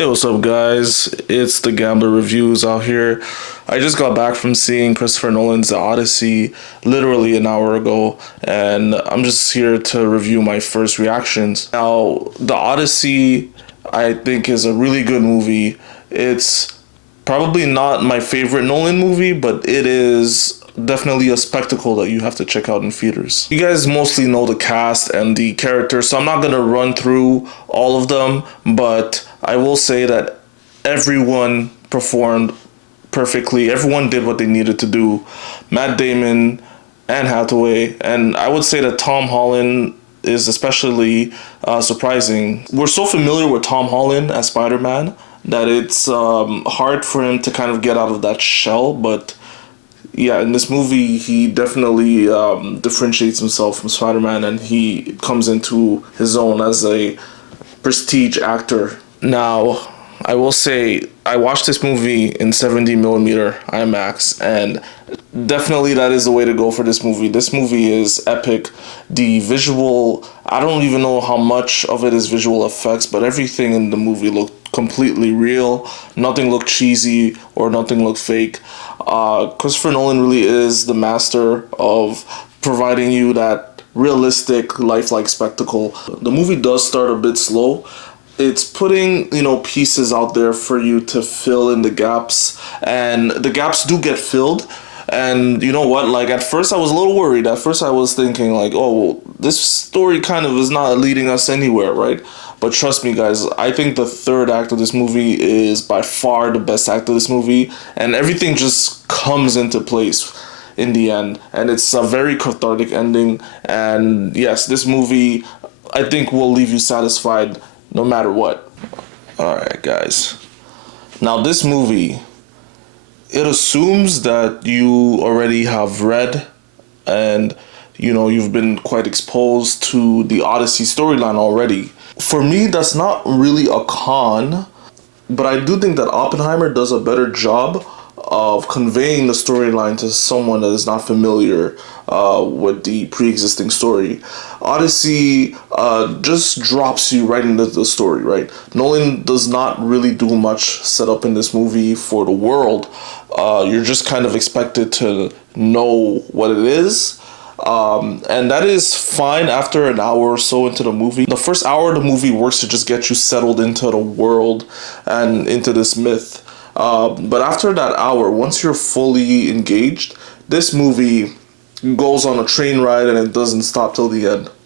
Hey, what's up, guys? It's the Gambler Reviews out here. I just got back from seeing Christopher Nolan's The Odyssey literally an hour ago, and I'm just here to review my first reactions. Now, The Odyssey, I think, is a really good movie. It's probably not my favorite Nolan movie, but it is definitely a spectacle that you have to check out in theaters. You guys mostly know the cast and the characters, so I'm not gonna run through all of them, but I will say that everyone performed perfectly. Everyone did what they needed to do. Matt Damon, Anne Hathaway, and I would say that Tom Holland is especially surprising. We're so familiar with Tom Holland as Spider-Man that it's hard for him to kind of get out of that shell, but yeah, in this movie, he definitely differentiates himself from Spider-Man, and he comes into his own as a prestige actor. Now, I will say I watched this movie in 70 millimeter IMAX, and definitely that is the way to go for this movie. This movie is epic. The visual, I don't even know how much of it is visual effects, but everything in the movie looked completely real. Nothing looked cheesy or nothing looked fake. Christopher Nolan really is the master of providing you that realistic, lifelike spectacle. The movie does start a bit slow. It's putting, pieces out there for you to fill in the gaps, and the gaps do get filled. And you know what? Like, at first I was a little worried. At first I was thinking like, oh, this story kind of is not leading us anywhere, right? But trust me, guys, I think the third act of this movie is by far the best act of this movie, and everything just comes into place in the end, and it's a very cathartic ending. And yes, this movie, I think, will leave you satisfied no matter what. All right, guys. Now, this movie, it assumes that you already have read and you've been quite exposed to the Odyssey storyline already. For me, that's not really a con, but I do think that Oppenheimer does a better job of conveying the storyline to someone that is not familiar with the pre-existing story. Odyssey just drops you right into the story, right? Nolan does not really do much setup in this movie for the world. You're just kind of expected to know what it is. And that is fine after an hour or so into the movie. The first hour of the movie works to just get you settled into the world and into this myth. But after that hour, once you're fully engaged, this movie goes on a train ride and it doesn't stop till the end.